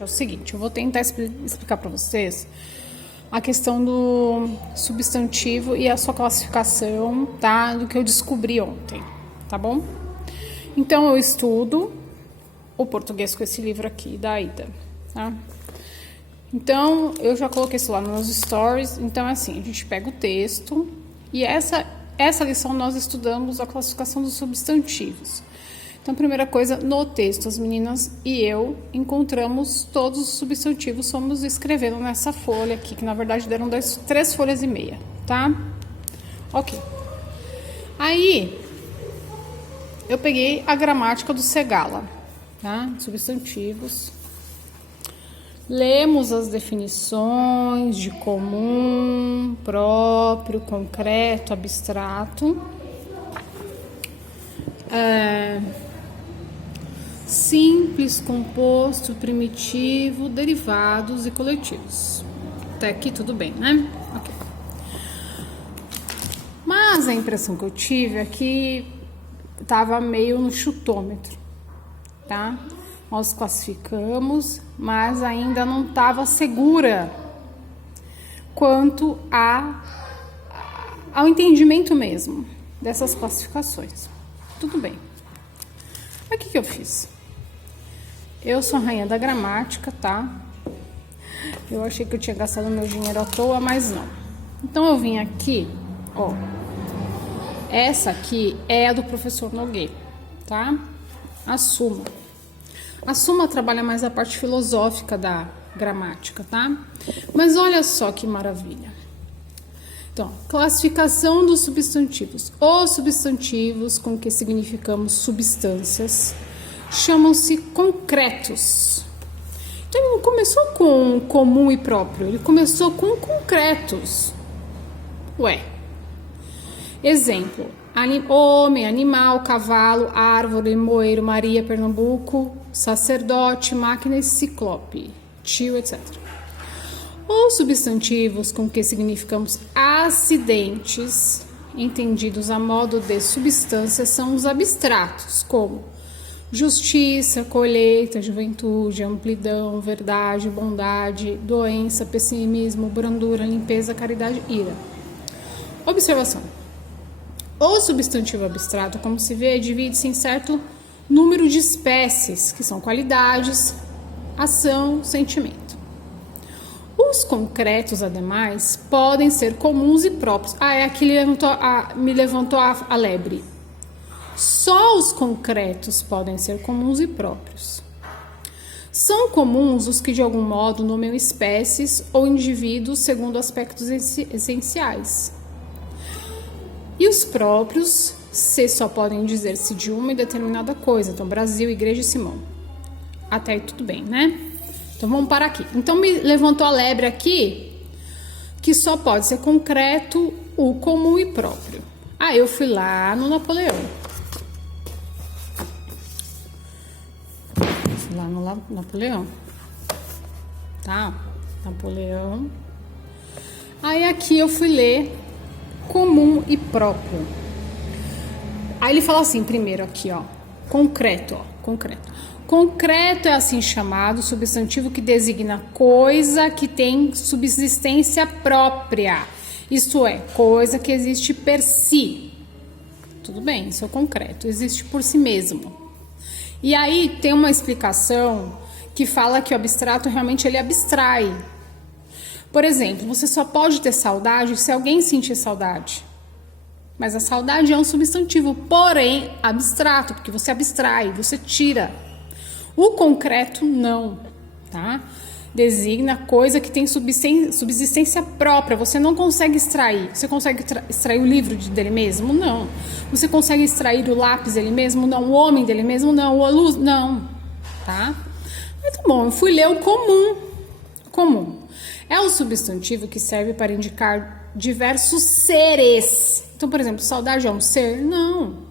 É o seguinte, eu vou tentar explicar para vocês a questão do substantivo e a sua classificação, tá? Do que eu descobri ontem, tá bom? Então, eu estudo o português com esse livro aqui, da Aida, tá? Então, eu já coloquei isso lá nos stories. Então, é assim, a gente pega o texto e essa lição nós estudamos a classificação dos substantivos. Então, primeira coisa, no texto, as meninas e eu encontramos todos os substantivos, fomos escrevendo nessa folha aqui, que na verdade deram 3 folhas e meia, tá? Ok. Aí, eu peguei a gramática do Segala, tá? Substantivos. Lemos as definições de comum, próprio, concreto, abstrato. Simples, composto, primitivo, derivados e coletivos. Até aqui tudo bem, né? Ok. Mas a impressão que eu tive é que estava meio no chutômetro, tá? Nós classificamos, mas ainda não estava segura quanto ao entendimento mesmo dessas classificações. Tudo bem. Aí o que eu fiz? Eu sou a rainha da gramática, tá? Eu achei que eu tinha gastado meu dinheiro à toa, mas não. Então eu vim aqui, ó. Essa aqui é a do professor Nogueira, tá? A Suma. A Suma trabalha mais a parte filosófica da gramática, tá? Mas olha só que maravilha. Então, classificação dos substantivos. Os substantivos com que significamos substâncias chamam-se concretos. Então, ele não começou com comum e próprio, ele começou com concretos. Ué. Exemplo: homem, animal, cavalo, árvore, moeiro, Maria, Pernambuco, sacerdote, máquina e ciclope, tio, etc. Os substantivos com que significamos acidentes, entendidos a modo de substância, são os abstratos, como justiça, colheita, juventude, amplidão, verdade, bondade, doença, pessimismo, brandura, limpeza, caridade, ira. Observação. O substantivo abstrato, como se vê, divide-se em certo número de espécies, que são qualidades, ação, sentimento. Os concretos, ademais, podem ser comuns e próprios. Aqui me levantou a lebre. Só os concretos podem ser comuns e próprios. São comuns os que, de algum modo, nomeiam espécies ou indivíduos segundo aspectos essenciais. E os próprios, só podem dizer-se de uma e determinada coisa. Então, Brasil, Igreja e Simão. Até aí tudo bem, né? Então, vamos parar aqui. Então, me levantou a lebre aqui, que só pode ser concreto, o comum e próprio. Aí, eu fui lá no Napoleão. Napoleão. Tá? Napoleão. Aí, aqui eu fui ler comum e próprio. Aí ele fala assim, primeiro aqui, ó, concreto, ó, concreto. Concreto é assim chamado substantivo que designa coisa que tem subsistência própria, isto é, coisa que existe per si. Tudo bem, isso é o concreto, existe por si mesmo. E aí tem uma explicação que fala que o abstrato realmente ele abstrai. Por exemplo, você só pode ter saudade se alguém sentir saudade. Mas a saudade é um substantivo, porém abstrato, porque você abstrai, você tira. O concreto não, tá? Designa coisa que tem subsistência própria, você não consegue extrair. Você consegue extrair o livro dele mesmo? Não. Você consegue extrair o lápis dele mesmo? Não. O homem dele mesmo? Não. A luz? Não. Tá? Muito bom, eu fui ler o comum. Comum. É o substantivo que serve para indicar diversos seres. Então, por exemplo, saudade é um ser? Não.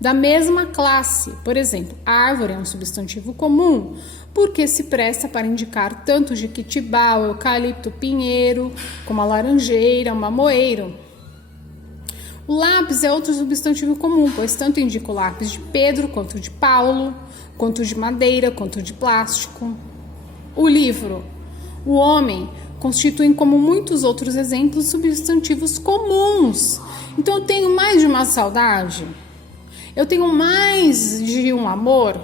Da mesma classe. Por exemplo, árvore é um substantivo comum, porque se presta para indicar tanto jequitibá, o eucalipto, pinheiro, como a laranjeira, o mamoeiro. O lápis é outro substantivo comum, pois tanto indica o lápis de Pedro, quanto de Paulo, quanto de madeira, quanto de plástico. O livro. O homem constituem, como muitos outros exemplos, substantivos comuns. Então, eu tenho mais de uma saudade? Eu tenho mais de um amor?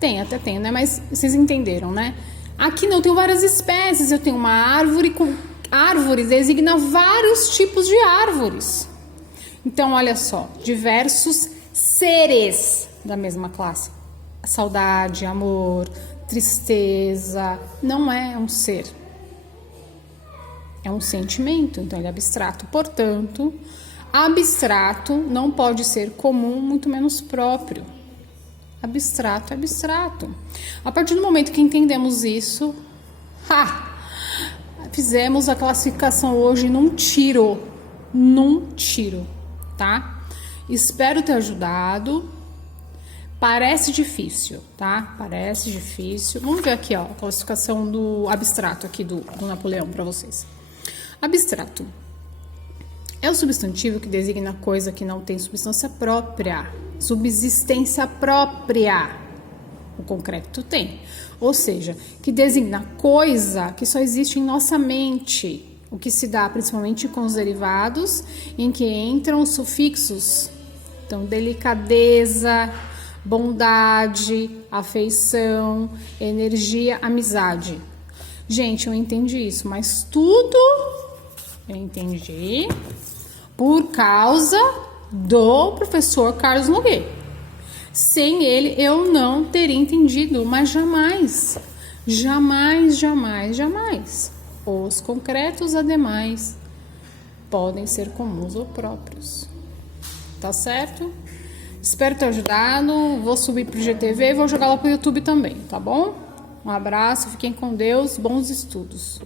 Tem, até tenho, né? Mas vocês entenderam, né? Aqui não, eu tenho várias espécies. Eu tenho uma árvore com... Árvore designa vários tipos de árvores. Então, olha só. Diversos seres da mesma classe. Saudade, amor, tristeza. Não é um ser. É um sentimento. Então, ele é abstrato. Portanto, abstrato não pode ser comum, muito menos próprio. Abstrato é abstrato. A partir do momento que entendemos isso, fizemos a classificação hoje num tiro, tá? Espero ter ajudado. Parece difícil, tá? Parece difícil. Vamos ver aqui, ó, a classificação do abstrato aqui do Napoleão para vocês. Abstrato é o substantivo que designa coisa que não tem substância própria, subsistência própria. O concreto tem. Ou seja, que designa coisa que só existe em nossa mente, o que se dá principalmente com os derivados, em que entram os sufixos. Então, delicadeza, bondade, afeição, energia, amizade. Gente, eu entendi isso, mas tudo eu entendi por causa do professor Carlos Nogueira. Sem ele, eu não teria entendido, mas jamais, jamais, jamais, jamais. Os concretos, ademais, podem ser comuns ou próprios. Tá certo? Espero ter ajudado. Vou subir pro GTV e vou jogar lá pro YouTube também, tá bom? Um abraço, fiquem com Deus, bons estudos.